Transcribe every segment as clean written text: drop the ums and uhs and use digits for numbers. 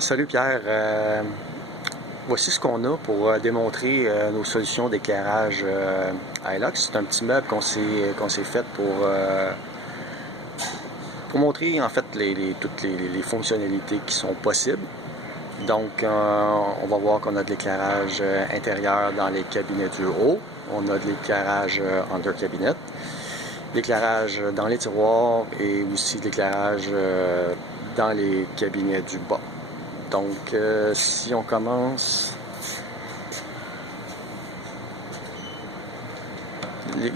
Salut Pierre, voici ce qu'on a pour démontrer nos solutions d'éclairage Hilux. C'est un petit meuble qu'on s'est fait pour montrer en fait toutes les fonctionnalités qui sont possibles. Donc on va voir qu'on a de l'éclairage intérieur dans les cabinets du haut, on a de l'éclairage under cabinet, l'éclairage dans les tiroirs et aussi de l'éclairage dans les cabinets du bas. Donc, si on commence,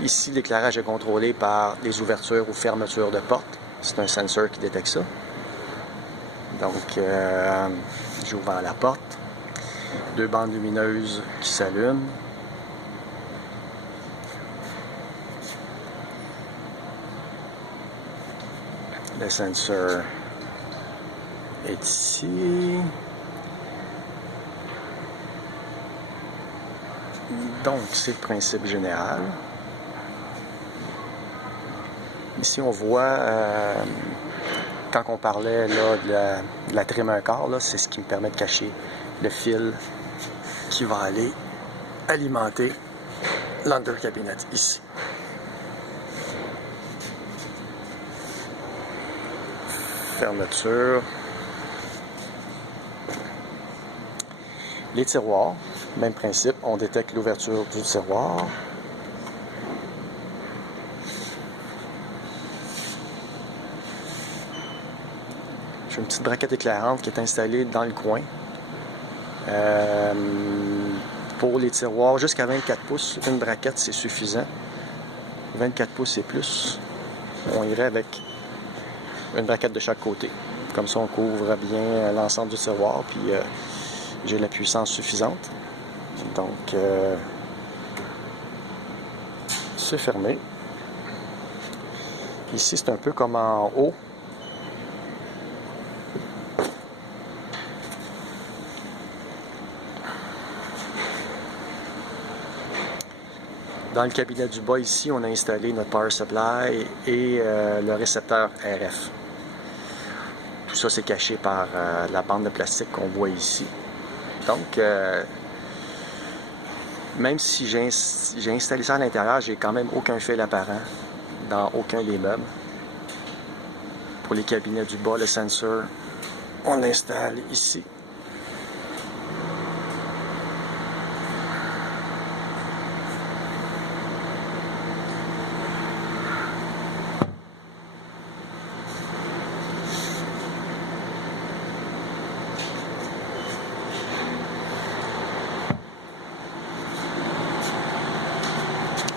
ici l'éclairage est contrôlé par des ouvertures ou fermetures de portes. C'est un sensor qui détecte ça. Donc, j'ouvre la porte, deux bandes lumineuses qui s'allument. Le sensor est ici. Donc, c'est le principe général. Ici, on voit, quand on parlait là, de la trim un quart, c'est ce qui me permet de cacher le fil qui va aller alimenter l'under cabinet ici. Fermeture. Les tiroirs, même principe, on détecte l'ouverture du tiroir. J'ai une petite braquette éclairante qui est installée dans le coin. Pour les tiroirs, jusqu'à 24 pouces, une braquette c'est suffisant. 24 pouces et plus, on irait avec une braquette de chaque côté. Comme ça, on couvre bien l'ensemble du tiroir, puis j'ai la puissance suffisante. Donc, c'est fermé. Ici, c'est un peu comme en haut. Dans le cabinet du bas, ici, on a installé notre power supply et le récepteur RF. Tout ça, c'est caché par la bande de plastique qu'on voit ici. Donc, même si j'ai installé ça à l'intérieur, j'ai quand même aucun fil apparent dans aucun des meubles. Pour les cabinets du bas, le sensor, on l'installe ici.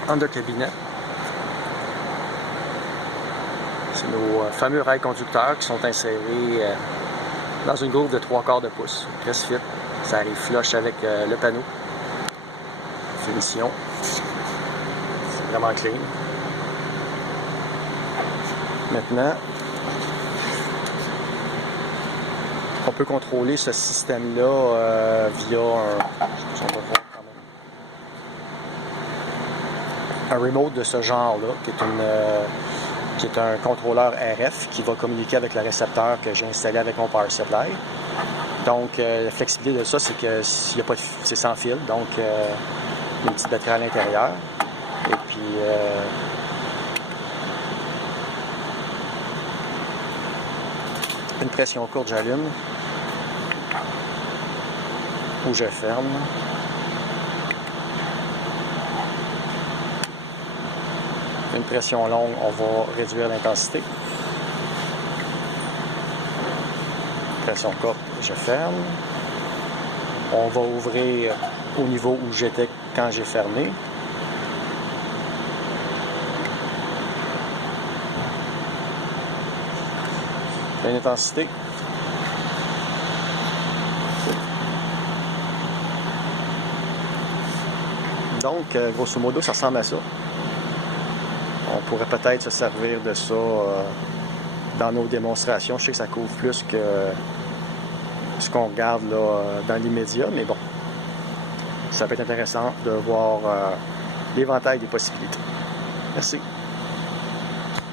Under cabinet. C'est nos fameux rails conducteurs qui sont insérés dans une groove de 3/4 de pouce. Press fit. Ça arrive flush avec le panneau. Finition. C'est vraiment clean. Maintenant, on peut contrôler ce système-là via un remote de ce genre-là, qui est un contrôleur RF qui va communiquer avec le récepteur que j'ai installé avec mon power supply. Donc, la flexibilité de ça, c'est que s'il n'y a pas de c'est sans fil, donc une petite batterie à l'intérieur. Et puis, une pression courte, j'allume, ou je ferme. Une pression longue, on va réduire l'intensité. Pression courte, je ferme. On va ouvrir au niveau où j'étais quand j'ai fermé. Une intensité. Donc, grosso modo, ça ressemble à ça. On pourrait peut-être se servir de ça dans nos démonstrations. Je sais que ça couvre plus que ce qu'on regarde là, dans l'immédiat, mais bon, ça peut être intéressant de voir l'éventail des possibilités. Merci.